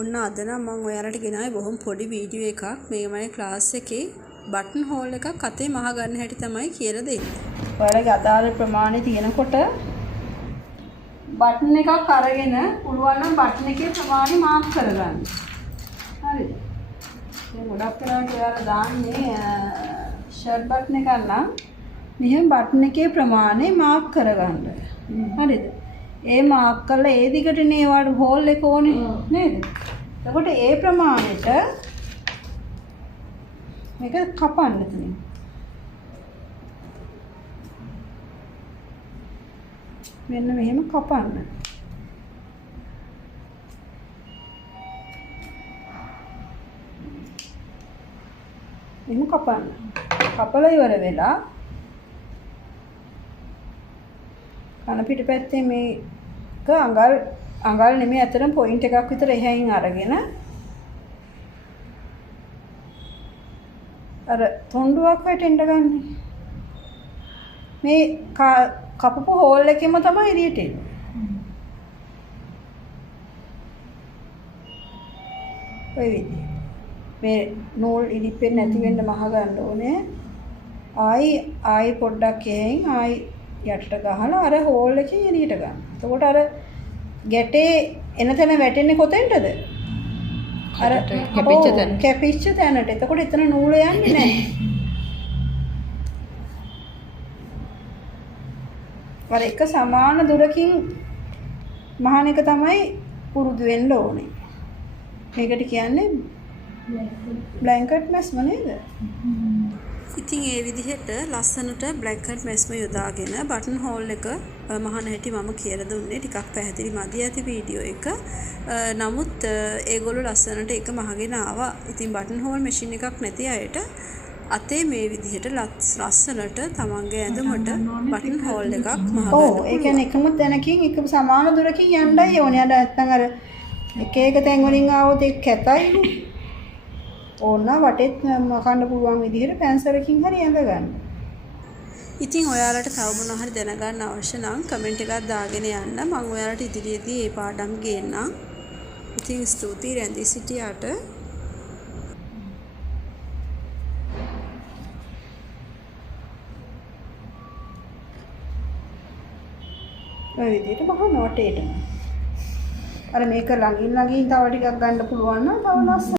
ඔන්න අද නම් මම ඔයාලට ගෙනාවේ බොහොම පොඩි වීඩියෝ එකක්. මේක මගේ ක්ලාස් එකේ බටන් හෝල් එකක් අතේ මහ ගන්න හැටි තමයි කියලා දෙන්නේ. ඔයාලගේ අදාළ ප්‍රමාණය තියෙනකොට බටන් එකක් අරගෙන පුළුවන් නම් බටන් එකේ ප්‍රමාණය මාක් කරගන්න. හරිද? දැන් ගොඩක් වෙලාවට ඔයාලා දාන්නේ ෂර්ට් බටන් එකක් නම් මෙහෙම බටන් එකේ ප්‍රමාණය මාක් කරගන්න. හරිද? ඒ මාක් කරලා ඒ දිගටනේ ඒවට හෝල් එක ඕනේ නේද? එතකොට ඒ ප්‍රමාණයට මේක කපන්න තියෙනවා. මෙන්න මෙහෙම කපන්න. මෙහෙම කපන්න. කපලා ඉවර වෙලා කන පිටපැත්තේ මේක අඟල් නෙමෙයි අතරම පොයින්ට් එකක් විතර එහයින් අරගෙන අර තොණ්ඩුවක් වැටෙන්න ගන්න. මේ කපපු හෝල් එකෙම තමයි එළියට එන්නේ. ඔය විදිහට. මේ නූල් ඉලිපෙන්නේ නැති වෙන්න මහ ගන්න ඕනේ. ආයි පොඩ්ඩක් එහෙන් ආයි යටට ගහලා අර හෝල් එකෙන් එළියට ගන්න. එතකොට අර ගැටේ එන තැන වැටෙන්නේ කොතෙන්ටද? අර කැපිච්ච තැන. කැපිච්ච තැනට. එතකොට එතන නූල යන්නේ නැහැ. අර එක සමාන දුරකින් මහන එක තමයි පුරුදු වෙන්න ඕනේ. මේකට කියන්නේ බ්ලැන්කට් මැස්ම නේද? ඉතින් ඒ විදිහට ලස්සනට බ්ලැන්කට් මැස්ම යොදාගෙන බටන් හෝල් එක මහන හැටි මම කියලා දුන්නේ. ටිකක් පැහැදිලි මදි ඇති වීඩියෝ එක. නමුත් ඒගොල්ලෝ ලස්සනට ඒක මහගෙන ආවා. ඉතින් බටන් හෝල් මැෂින් එකක් නැති අයට අතේ මේ විදිහට ලස්සනට තමන්ගේ ඇඳුමට බටන් හෝල් එකක් මහගන්න. ඔව් ඒ කියන්නේ එකම තැනකින් එක සමාන දුරකින් යන්නයි ඕනේ. අර නැත්තම් අර එක තැන් වලින් ආවොත් ඒක කැතයි. ඕන වටෙත් මකන්න පුළුවන් විදිහට පැන්සලකින් හරි ඇඳ ගන්න. ඉතින් ඔයාලට තව මොනවා හරි දැනගන්න අවශ්‍ය නම් කමෙන්ට් එකක් දාගෙන යන්න. මම ඔයාලට ඉදිරියේදී මේ පාඩම් ගේන්නම්. ඉතින් ස්තුතියි රැඳී සිටියාට. ඔය විදිහට බහන වටේටම. අර මේක ළඟින් තව ටිකක් ගන්න පුළුවන් නම් තව ලස්සන